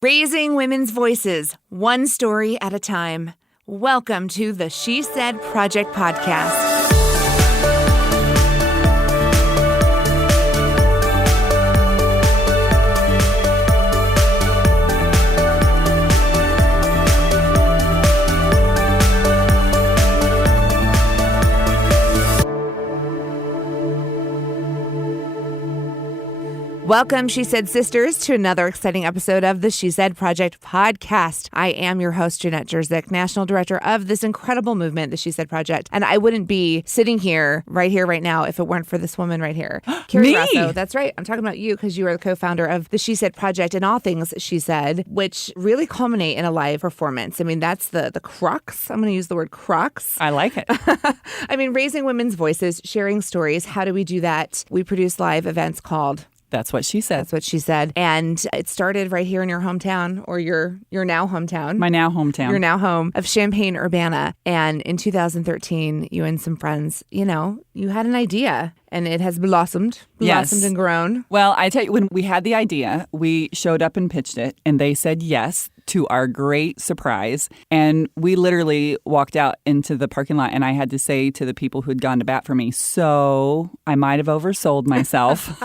Raising women's voices, one story at a time. Welcome to the She Said Project podcast. Welcome, She Said sisters, to another exciting episode of the She Said Project podcast. I am your host, Jenette Jerzik, National Director of this incredible movement, the She Said Project. And I wouldn't be sitting here, right now, if it weren't for this woman right here. Kerry Rasso, that's right. I'm talking about you because you are the co-founder of the She Said Project and all things She Said, which really culminate in a live performance. I mean, that's the crux. I'm going to use the word crux. I like it. I mean, raising women's voices, sharing stories. How do we do that? We produce live events called... That's what she said. That's what she said. And it started right here in your hometown, or your now hometown. My now hometown. Your now home of Champaign-Urbana. And in 2013, you and some friends, you had an idea. And it has blossomed and grown. Well, I tell you, when we had the idea, we showed up and pitched it, and they said yes, to our great surprise. And we literally walked out into the parking lot, and I had to say to the people who'd gone to bat for me, so I might have oversold myself.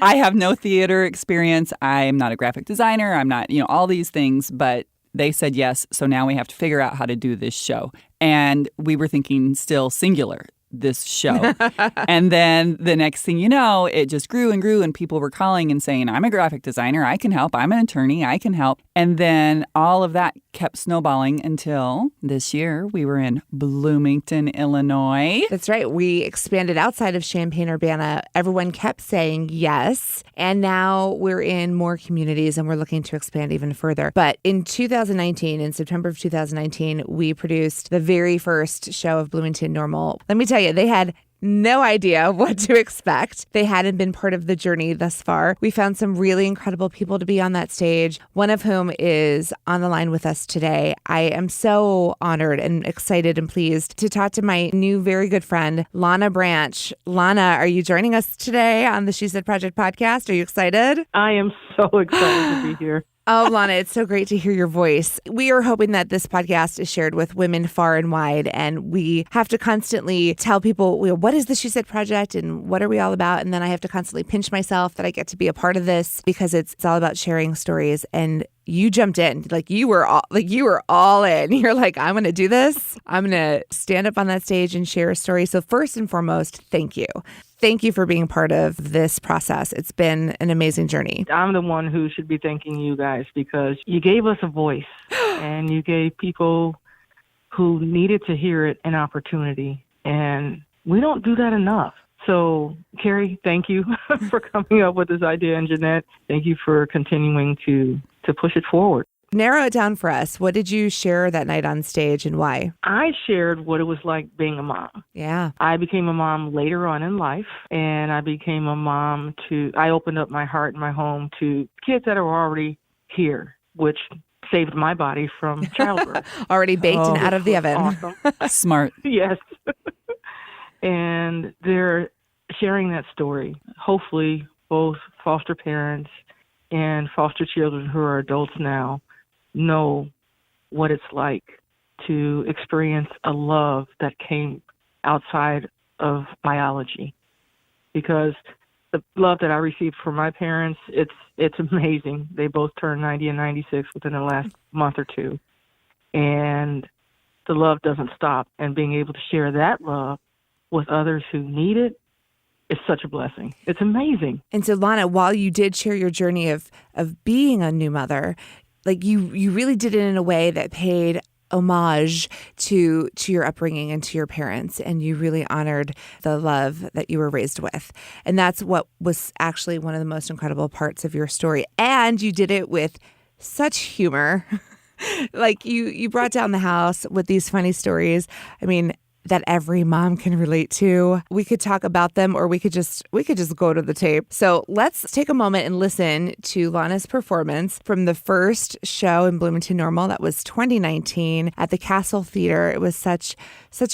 I have no theater experience. I'm not a graphic designer. I'm not, all these things, but they said yes. So now we have to figure out how to do this show. And we were thinking still singular. This show. And then the next thing you know, it just grew and grew, and people were calling and saying, I'm a graphic designer, I can help, I'm an attorney, I can help. And then all of that kept snowballing until this year we were in Bloomington, Illinois. That's right. We expanded outside of Champaign-Urbana. Everyone kept saying yes. And now we're in more communities and we're looking to expand even further. But in 2019, in September of 2019, we produced the very first show of Bloomington Normal. Let me tell you, they had no idea what to expect. They hadn't been part of the journey thus far. We found some really incredible people to be on that stage, one of whom is on the line with us today. I am so honored and excited and pleased to talk to my new very good friend, Lana Branch. Lana, are you joining us today on the She Said Project podcast? Are you excited? I am so excited to be here. Oh, Lana, it's so great to hear your voice. We are hoping that this podcast is shared with women far and wide, and we have to constantly tell people, what is the She Said Project and what are we all about? And then I have to constantly pinch myself that I get to be a part of this because it's all about sharing stories. And you jumped in, you were all in. You're like, I'm going to do this. I'm going to stand up on that stage and share a story. So first and foremost, thank you. Thank you for being part of this process. It's been an amazing journey. I'm the one who should be thanking you guys because you gave us a voice and you gave people who needed to hear it an opportunity. And we don't do that enough. So, Kerry, thank you for coming up with this idea. And Jenette, thank you for continuing to push it forward. Narrow it down for us. What did you share that night on stage and why? I shared what it was like being a mom. Yeah. I became a mom later on in life, and I became a mom I opened up my heart and my home to kids that are already here, which saved my body from childbirth. Already baked and out of the oven. Awesome. Smart. Yes. And they're sharing that story. Hopefully, both foster parents and foster children who are adults now know what it's like to experience a love that came outside of biology. Because the love that I received from my parents, it's amazing. They both turned 90 and 96 within the last month or two. And the love doesn't stop. And being able to share that love with others who need it is such a blessing. It's amazing. And so, Lana, while you did share your journey of being a new mother, you really did it in a way that paid homage to your upbringing and to your parents, and you really honored the love that you were raised with. And that's what was actually one of the most incredible parts of your story. And you did it with such humor. You brought down the house with these funny stories. I mean, that every mom can relate to. We could talk about them, or we could just go to the tape. So let's take a moment and listen to Lana's performance from the first show in Bloomington Normal. That was 2019 at the Castle Theater. It was such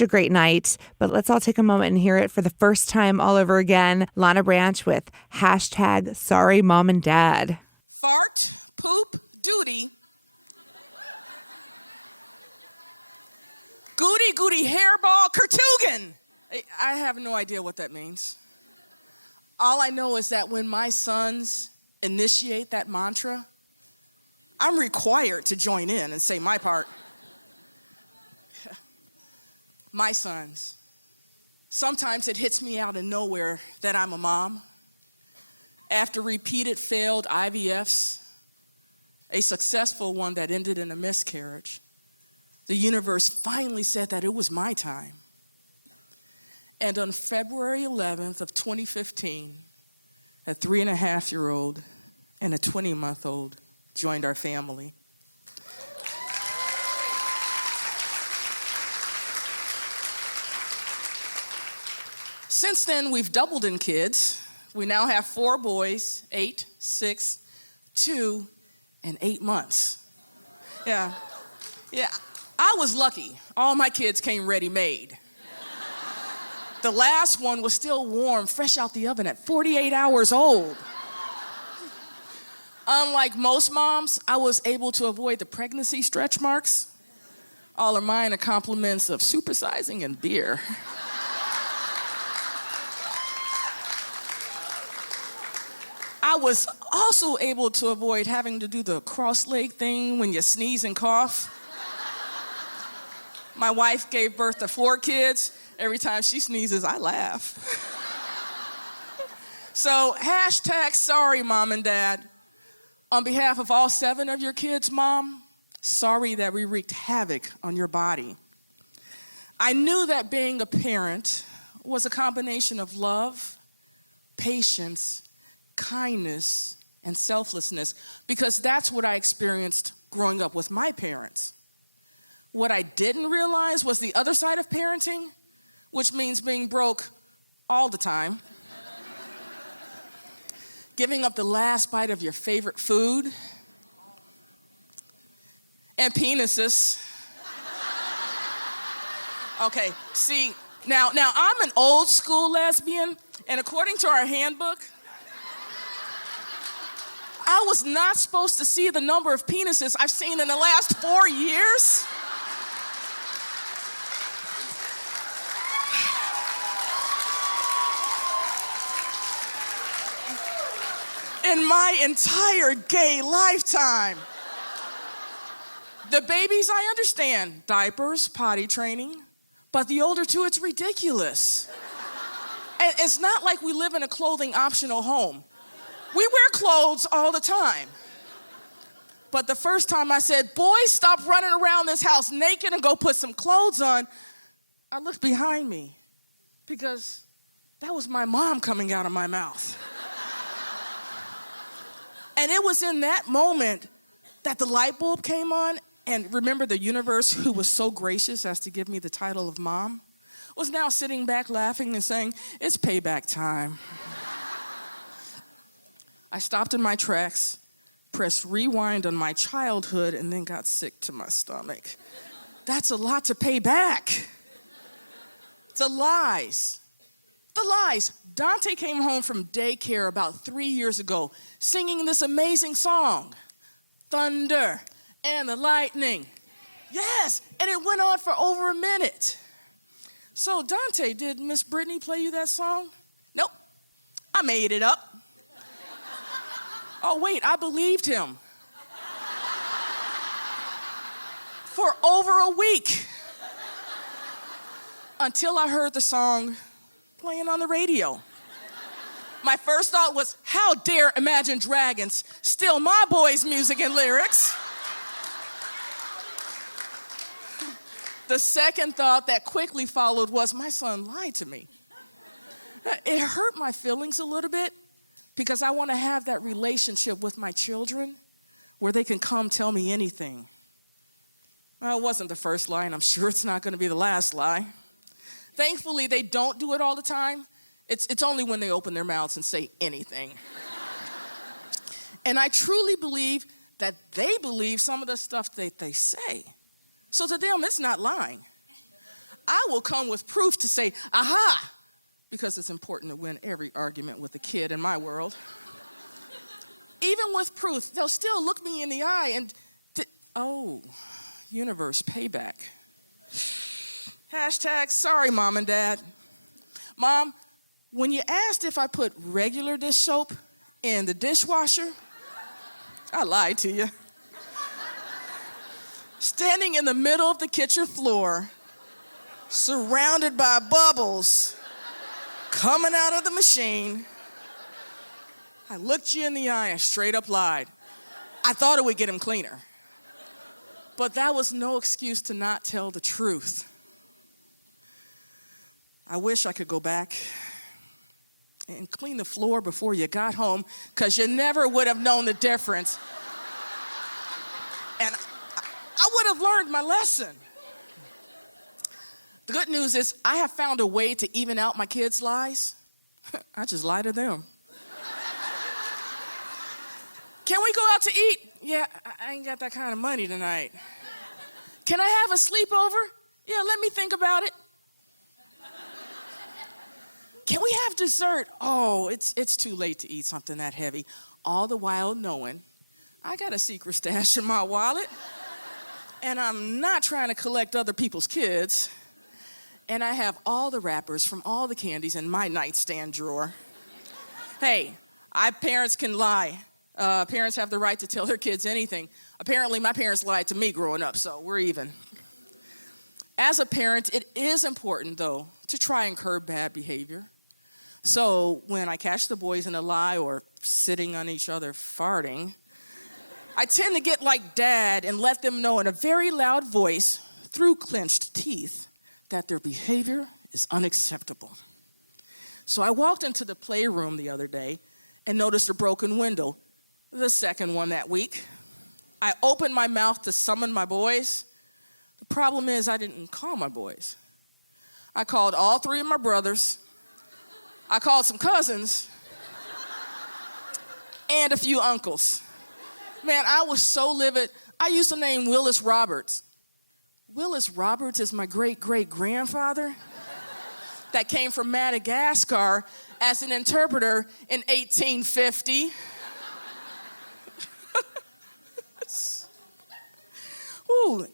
a great night. But let's all take a moment and hear it for the first time all over again. Lana Branch with #SorryMomAndDad. Fart, poop, duty. Goody goody hairball, Kertugan. I have no idea what that means. All I know is that when my sons initiate that mantra, I'm required to join in and say my part. My sons. Sometimes it hits me out of nowhere that I'm a mom. After repeated failed IVFs, a successful one that ended in a miscarriage, the universe finally said that it was my time. And on February 11th of 2015, a 3.5-year-old and a 20-month-old joined our family. Since then, we've doubled in kids. We now have 4 boys, 8, 6, 2, and 8 months. Yeah. I was lucky. All my kids came ready-made. The last one was still warm, fresh out the oven at 48 hours old. Unlike most moms, I was able to avoid the pregnancy stretch marks. All of mine are compliments of supersizing and beer. I was also able to avoid having to do the cross-leg thing when you sneeze and cough. My wife gave birth to 4 kids. Every time she sneezes, I laugh. So, #sorry, Mom and Dad. On behalf of all 7 of your kids, Mom, sorry that we wreaked havoc on your body. I knew that being a parent was a combination of love, patience, kindness, and selflessness, because that's what I experienced growing up with my parents. What I didn't realize was the other side of parenting, which means being broke all the time, giving up the last bite of your favorite food, and penises. Okay, see, now I'm an old school lesbian, and according to our handbook, I was not supposed to see the number of penises I've seen in the last 4 years. In my entire gay lifetime. The babies, I understand, diapers, potty training, but the older two, it's ridiculous. And it's not like we live in a clothing optional home. We wear clothes all the time. But the first time I said, boys, stop running around this house naked and go put some clothes on, I looked behind me because that was my mom coming out of my mouth. And it was in that moment that the light bulb came on, and remember, the universe, who was so gracious as to give me the title of mom, was now sitting back laughing and saying, it's payback time. I stopped in my tracks, pressed rewind on my childhood, and then got sick to my stomach. That's a lot to pay back. The lies. The lies. Dante came home from daycare about 3 years ago singing this amazing song, Thunder and the Lightning. Yes, and it went on for over a minute. So, Dante, did Miss Brittany play you that song? Nope, I made it up. Oh, wait, I believed him. For over a week. Until I heard the song playing on the radio. My first thought was, how dare Imagine Dragons steal my boys' music and lyrics? The second thought that quickly followed was, my son lied to me. It hurt my feelings a little bit because I want to have that relationship with my children where they can come tell me anything. Well, it wasn't the first lie, and I'm sure it's not going to be the last lie. Thankfully, they don't do it all the time. It's only when they open their mouths and say anything. And I truly believe that they believe some of the stuff that they say. So to them, it's not lying. I will come with proof to say, aha, because it's important to win every argument with a kid in my world. even with proof, they'll still look me in the eye and, universe, payback. Hashtag sorry, Mom and Dad. Mom, when you asked if I put regular dish soap in the dishwasher, I lied to you. Standing in the middle of the kitchen floor, surrounded by bubbles coming out of the machine, I looked you in the eye and straight up lied. I thought it would get him cleaner. But that was no excuse to not tell the truth. I wish I could go back and clean the floor before you got home, because you never would have known the difference. And I would have learned my lesson. The good news is I have found a way to even out my kids' lies. I just lie to them. Can we go out to eat? Yeah, I ain't got that kind of money tonight. Can I have a sleepover? Yeah, let me think about it. Can we have dessert? Oh, it's too late to eat something that heavy. All the while knowing I got a secret stash in my wallet, and I'm not trying to collect other people's kids, and I have all the wrappers from all the candies in my nightstand drawer. Hey, parents can lie. Parents have the right to tell their kids anything. Apparently, my parents lied to me growing up, so we're even. As a parent, it is important, though, to try and curb bad behavior. So when I catch the boys in a lie or sitting on each other farting, I tend to get like Dad and let them know in a very loud voice, through clenched teeth, that their behavior is unacceptable. So I walked into the playroom the other day and noticed a broken window, the second one that week. I opened my mouth to summon my boys. The problem is I didn't call my boys. I called all three of my brothers. I called some cousins and a few uncles. Man, I was so livid. I used the name Willis Roberts. Willis Roberts is my great-great-grandfather that came from Madagascar as an interpreter in 1850. Ooh,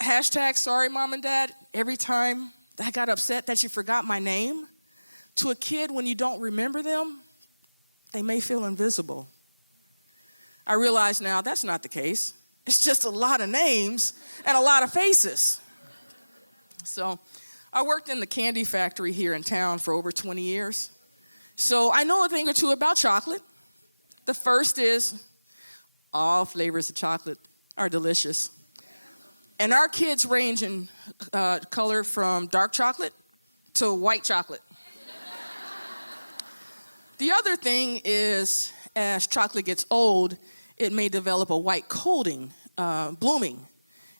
hashtag sorry, Mom and Dad. Every time I got upset that you forgot my name, to a kid, when you don't remember them, they may feel invisible. I realize now that's not the case. It's just a lot of names and a lot of faces. So I worked in the candy factory here in town for over 20 years. So I know a thing or two about chocolate. The first is all flavors of chocolate are delicious. And our kids range in color from dark chocolate to white chocolate. The other thing is, as chocolate gets old, it may develop a white coating, blooming.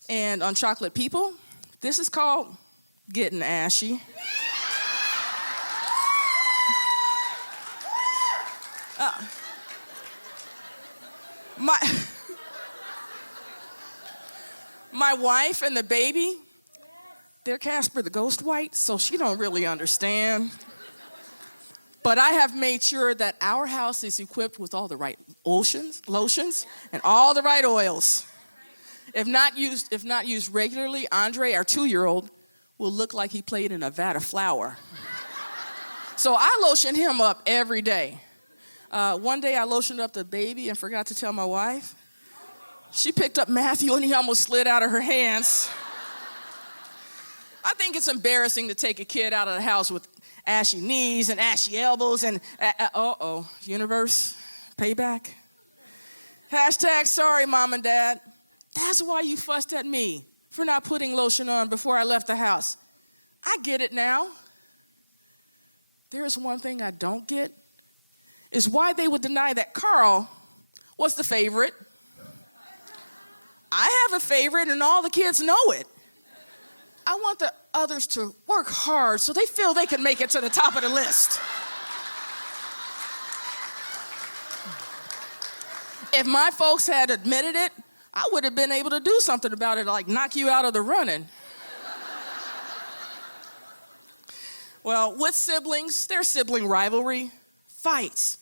And on chocolate people, this is called getting ashy. My wife and the baby, they're Casper the Ghost White, so she don't really understand. But I have made sure that our house is equipped with all the right lotions, and all the right oils. If not used regularly, Andre, our 2-year-old, will look like he played in a vat of flour. So I lotion him up every day. One day I lotioned up the baby and forgot to tell my wife. She picked up Matthew and he almost slid out of her hands. I think it's embarrassing to take a kid out of the house with ashy knees and ashy elbows and, universe, payback. Hashtag sorry, Mom and Dad. That's why you fussed at me for not putting lotion on before I left the house. I get it now. There's one thing I don't get, is why they would deny that Carl was the favorite. I have a favorite and all the kids know it. I want the others to work hard so they feel they can make it to the top of the list. If my folks had admitted it, I would have been able to do something about it, like knock you out of the running. Well, with siblings, there's sibling rivalry, fights,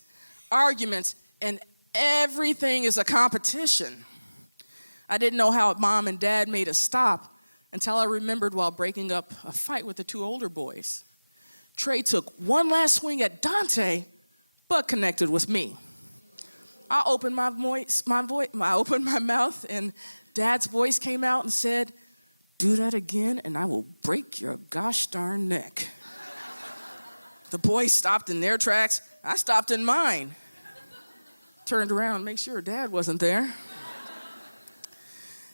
arguments, and Everything is a competition. I didn't know how Mom and Dad made us stop until I remembered while breaking up a fight with the two older boys. Trey took one last swing at Dante, but connected with me. I opened my mouth, and Dad's voice came out and said, "Do that again, and I will break your gosh darn neck." The boys stopped in their tracks. I stopped in mine. Turned around to make sure Dad wasn't there.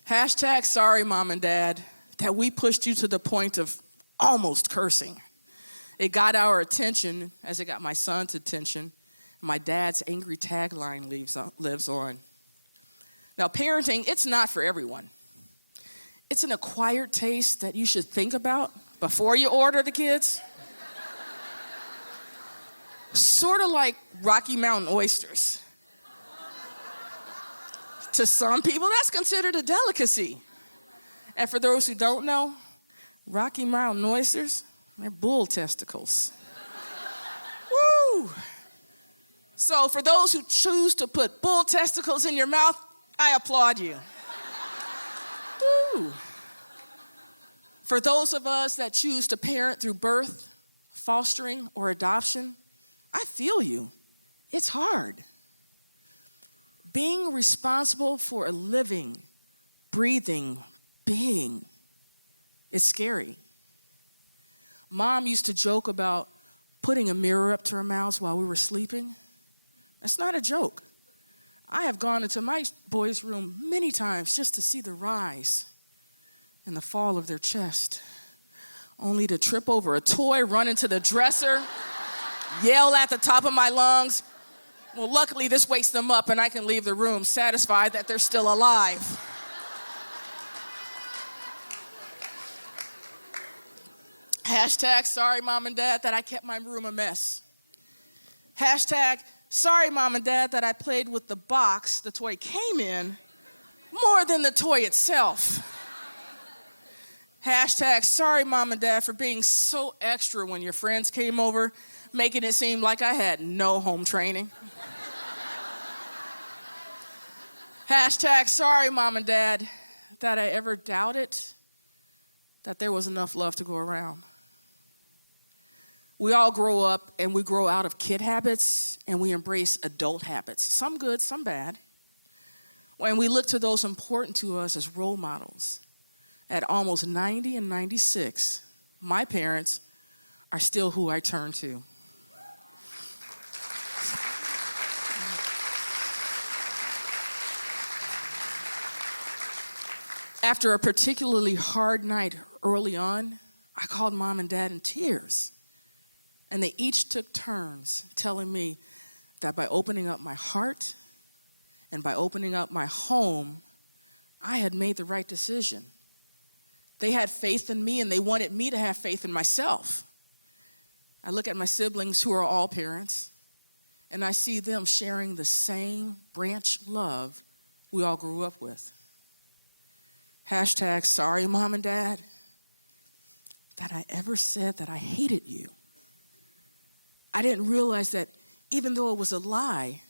Hashtag sorry, Mom and Dad, that we pushed you to the point of almost cursing. It got our attention as it got my son's attention. My dad's angry tagline lives on. Now, parenting, it's not for everyone. It's an acquired taste that you should think about before you order the kids. Sort of like Rocky Mountain oysters. To some people, that's considered a delicacy. And for those who don't know, Rocky Mountain oysters, they're bull testicles. Woo! So for those who choose to put bull testicles in your mouth, I applaud you. Woo! For those of us that choose to parent through birth, fostering, or adoption, I feel you. It's hard. Being responsible for a living, breathing being is scary. Mom used to joke about putting a mirror up to her mouths while we were sleeping. That's not a joke. I have gone into my boys' room many times just to see the rise and the fall of their chest, only to trip over a toy, run into the dresser, yell at the top of my lungs. Well, luckily, this wakes them up and I can leave the room satisfied that they're still alive. Hashtag sorry, Mom and Dad, that I kept my room a mess. Hashtag sorry, Mom and Dad, that I played with the box the toy came in more than the toy itself. Hashtag sorry, Mom and Dad, for being so extra when your friends came over, making it seem like I had no home training. Hashtag sorry, Mom and Dad, that I ever doubted that there was enough love to go around. We all grow up and we grow out of kid habits and we embrace adult habits, some good, some bad. When we look to those important to us as role models, at almost 90 and 96, my parents are still who I turn to. After a particularly hard night early on, I called Mom and Dad in tears. And they each took turns telling me that by opening up my heart and by opening up my home, I had made the right decision. They had faith in me and they wanted me to have faith in myself. I look at my siblings who are all parents and I see them sharing the same branch love we all grew up with. Hashtag sorry, Mom and Dad, that I ever said that I hated you. I didn't realize that even though it was a lie,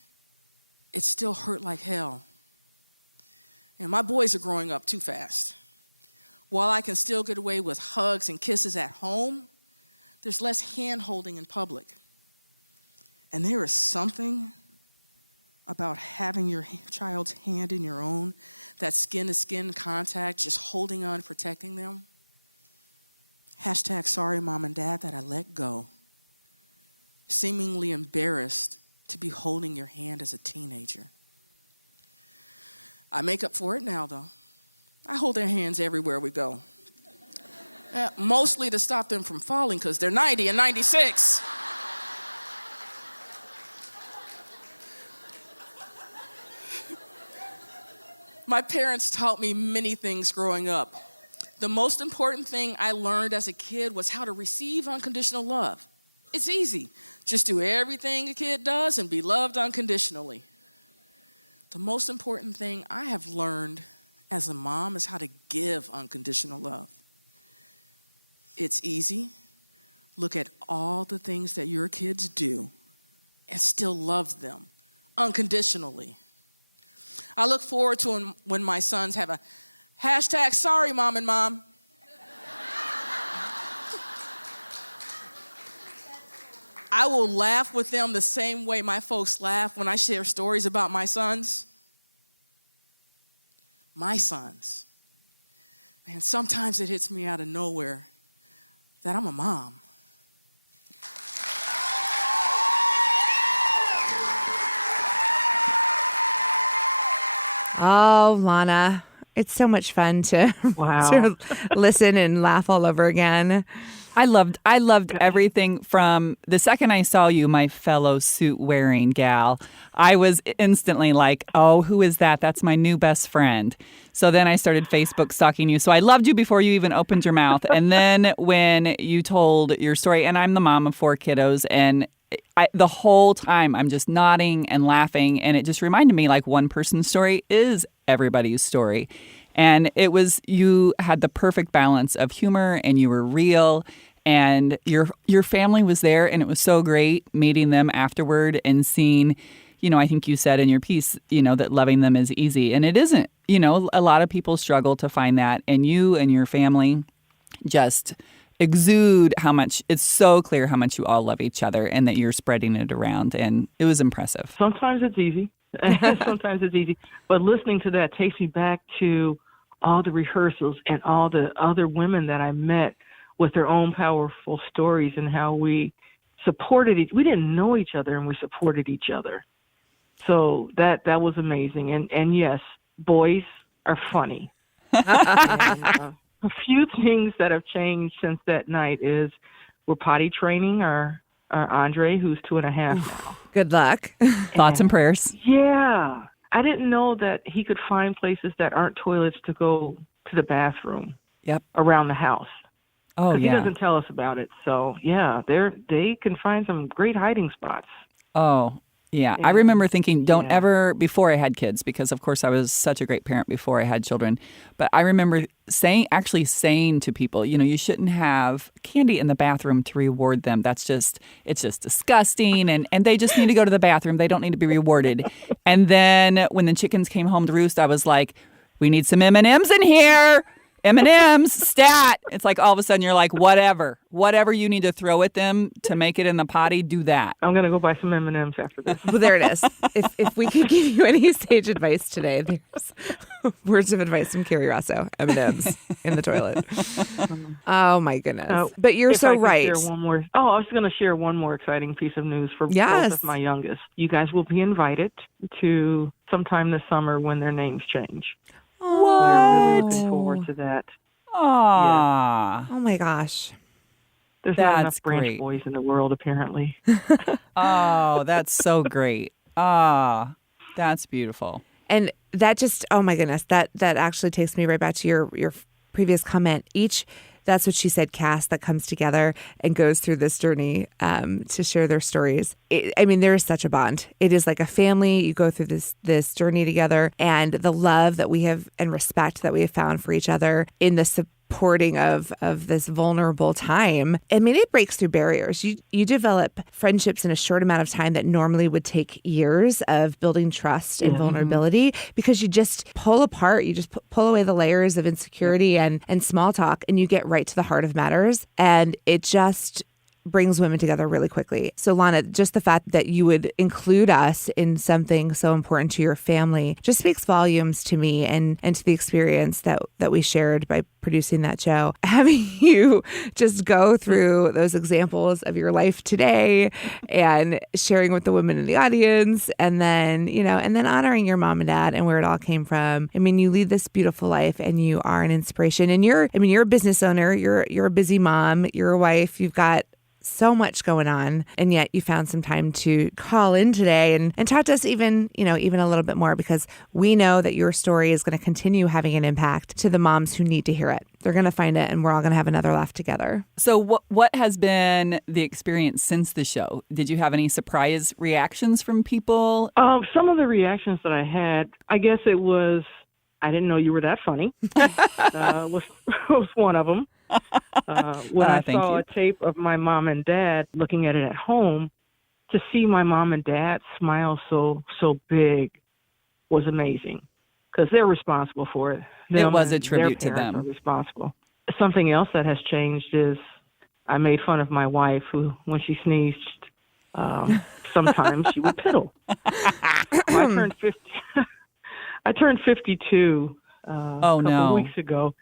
it still hurt like hell. And my boys are growing up too fast. While I can still get away with hugs and kisses at home, there's less hand-holding in public. And there is something about having your child's hand in your own, that skin-to-skin contact, just holding on, protecting them. Hashtag sorry, Mom and Dad, that I let go. Seemingly embarrassed to be holding your hand as a teenager. I make up for it now, though. I hold their hands everywhere we go. Mostly to stop them from falling because they're 90 and 96. My parents taught me many things growing up. The most important thing I learned as a kid was how to receive unconditional love. It's easy. Just do everything a kid does and be loved unconditionally. The most important thing I have learned as a mom is how to give unconditional love. It's easy. Look at all the things that your kids do and still love them unconditionally. I look forward to when my sons have a hashtag sorry, Mom and Mom. I will laugh with them the same way my folks laugh when I share stories about my sons. My sons. Man, sometimes it hits me out of nowhere that I'm a mom. Oh, Lana, it's so much fun to, Wow. to listen and laugh all over again. I loved everything from the second I saw you, my fellow suit-wearing gal. I was instantly like, oh, who is that? That's my new best friend. So then I started Facebook stalking you. So I loved you before you even opened your mouth. And then when you told your story, and I'm the mom of 4 kiddos, and the whole time I'm just nodding and laughing, and it just reminded me like one person's story is everybody's story. And it was, you had the perfect balance of humor and you were real, and your family was there, and it was so great meeting them afterward and seeing, I think you said in your piece, that loving them is easy, and it isn't. A lot of people struggle to find that, and you and your family just exude it's so clear how much you all love each other and that you're spreading it around, and it was impressive. Sometimes it's easy. Sometimes it's easy. But listening to that takes me back to all the rehearsals and all the other women that I met with their own powerful stories and how we supported we didn't know each other, and we supported each other. So that was amazing. And yes, boys are funny. And, a few things that have changed since that night is we're potty training our Andre, who's 2.5 now. Good luck. Thoughts and prayers. Yeah. I didn't know that he could find places that aren't toilets to go to the bathroom. Yep. Around the house. Oh, yeah. He doesn't tell us about it. So, yeah, they can find some great hiding spots. Oh, yeah. I remember thinking, don't ever, before I had kids, because of course I was such a great parent before I had children. But I remember saying to people, you shouldn't have candy in the bathroom to reward them. It's just disgusting. And they just need to go to the bathroom. They don't need to be rewarded. And then when the chickens came home to roost, I was like, we need some M&Ms in here. M&Ms, stat. It's like all of a sudden you're like, whatever you need to throw at them to make it in the potty, do that. I'm going to go buy some M&Ms after this. Well, there it is. If we can give you any sage advice today, there's words of advice from Kerry Rosso. M&Ms in the toilet. Oh, my goodness. But you're so right. I was going to share one more exciting piece of news for both of my youngest. You guys will be invited to sometime this summer when their names change. What? We're really looking forward to that. Aww. Yeah. Oh, my gosh. There's not enough Branch boys in the world, apparently. Oh, that's so great. Ah, that's beautiful. And that just, oh my goodness, that actually takes me right back to your previous comment. That's what she said, cast that comes together and goes through this journey to share their stories. There is such a bond. It is like a family. You go through this journey together, and the love that we have and respect that we have found for each other in the supporting of this vulnerable time. It breaks through barriers. You develop friendships in a short amount of time that normally would take years of building trust and vulnerability, because you just pull apart, you just pull away the layers of insecurity and small talk, and you get right to the heart of matters. And it just brings women together really quickly. So Lana, just the fact that you would include us in something so important to your family just speaks volumes to me and to the experience that we shared by producing that show. Having you just go through those examples of your life today and sharing with the women in the audience, and then, and then honoring your mom and dad and where it all came from. You lead this beautiful life, and you are an inspiration, and you're a business owner, you're a busy mom, you're a wife, you've got so much going on, and yet you found some time to call in today and talk to us even a little bit more, because we know that your story is going to continue having an impact to the moms who need to hear it. They're going to find it, and we're all going to have another laugh together. So what has been the experience since the show? Did you have any surprise reactions from people? Some of the reactions that I had, I guess it was, I didn't know you were that funny, was one of them. When I saw a tape of my mom and dad looking at it at home, to see my mom and dad smile so big was amazing. because they're responsible for it. It was a Their tribute to parents them. are responsible. Something else that has changed is I made fun of my wife who, when she sneezed, sometimes she would piddle. I turned 52 a couple of weeks ago,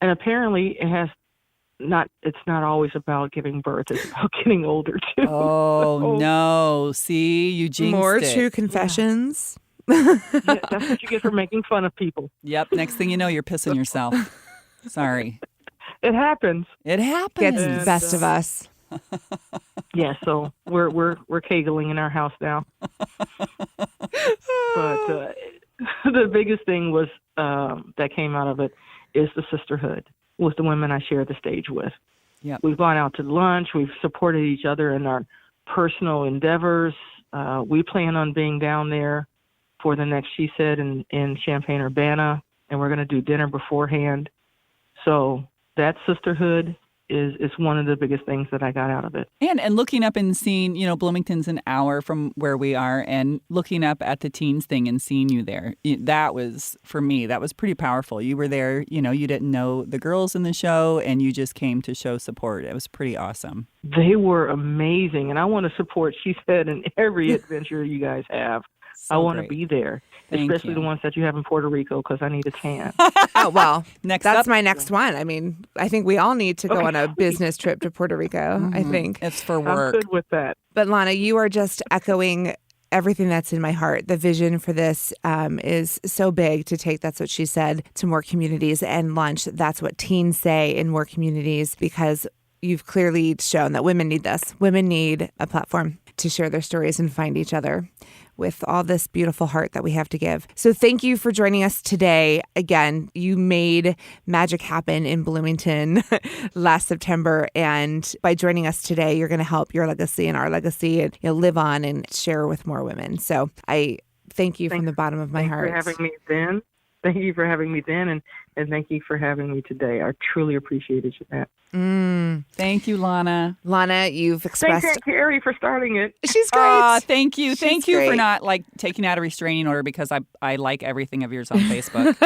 and apparently it's not always about giving birth. It's about getting older too. Oh, no. See, you jinxed More it. true confessions. Yeah, that's what you get for making fun of people. Yep. Next thing you know, you're pissing yourself. Sorry. It happes. It happens. Gets the best of us. Yeah, so we're kegling in our house now. But the biggest thing was that came out of it is the sisterhood with the women I share the stage with. Yep. We've gone out to lunch. We've supported each other in our personal endeavors. We plan on being down there for the next She Said in Champaign-Urbana, and we're going to do dinner beforehand. So that sisterhood is one of the biggest things that I got out of it. And looking up and seeing, Bloomington's an hour from where we are, and looking up at the teens thing and seeing you there, that was, for me, that was pretty powerful. You were there, you didn't know the girls in the show, and you just came to show support. It was pretty awesome. They were amazing, and I want to support She Said in every adventure you guys have. I want to be there. Especially the ones that you have in Puerto Rico, because I need a tan. Oh, well, that's up. my next one. I mean, I think we all need to go on a business trip to Puerto Rico, I think. It's for work. I'm good with that. But Lana, you are just echoing everything that's in my heart. The vision for this is so big to take That's What She Said to more communities and launch That's What Teens Say in more communities, because you've clearly shown that women need this. Women need a platform to share their stories and find each other with all this beautiful heart that we have to give. So thank you for joining us today. Again, you made magic happen in Bloomington last September. And by joining us today, you're going to help your legacy and our legacy and live on and share with more women. So I thank you from the bottom of my heart. Thank you for having me then. Thank you for having me then, and thank you for having me today. I truly appreciated that. Thank you, Lana. Lana, you've expressed... Thank Kerry for starting it. She's great. Thank you. Thank you great. for not taking out a restraining order, because I like everything of yours on Facebook.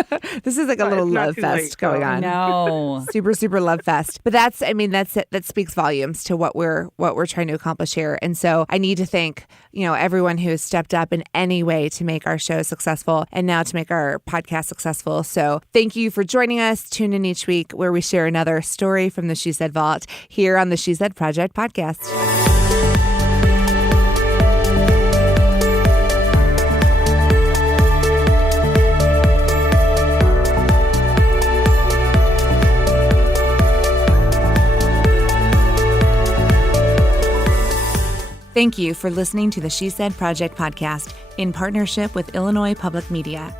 This is like a little It's not love too fest late, going though. on. No. Super, super love fest. But that's that speaks volumes to what we're trying to accomplish here. And so I need to thank, everyone who has stepped up in any way to make our show successful and now to make our podcast successful. So thank you for joining us. Tune in each week where we share another story from the She Said Vault here on the She Said Project podcast. Thank you for listening to the She Said Project podcast in partnership with Illinois Public Media.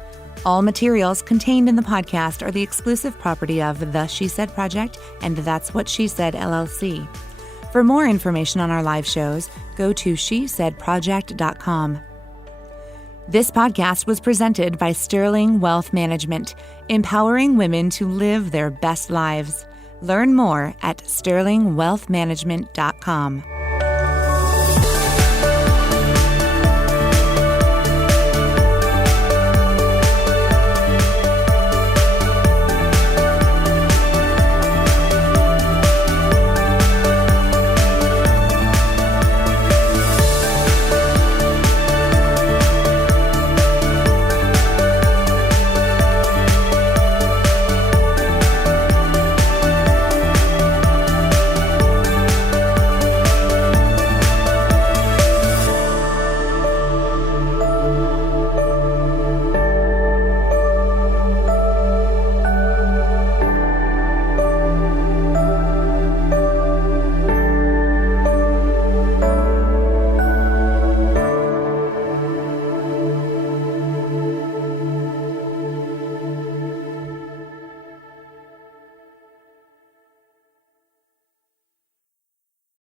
All materials contained in the podcast are the exclusive property of The She Said Project and That's What She Said, LLC. For more information on our live shows, go to shesaidproject.com. This podcast was presented by Sterling Wealth Management, empowering women to live their best lives. Learn more at sterlingwealthmanagement.com.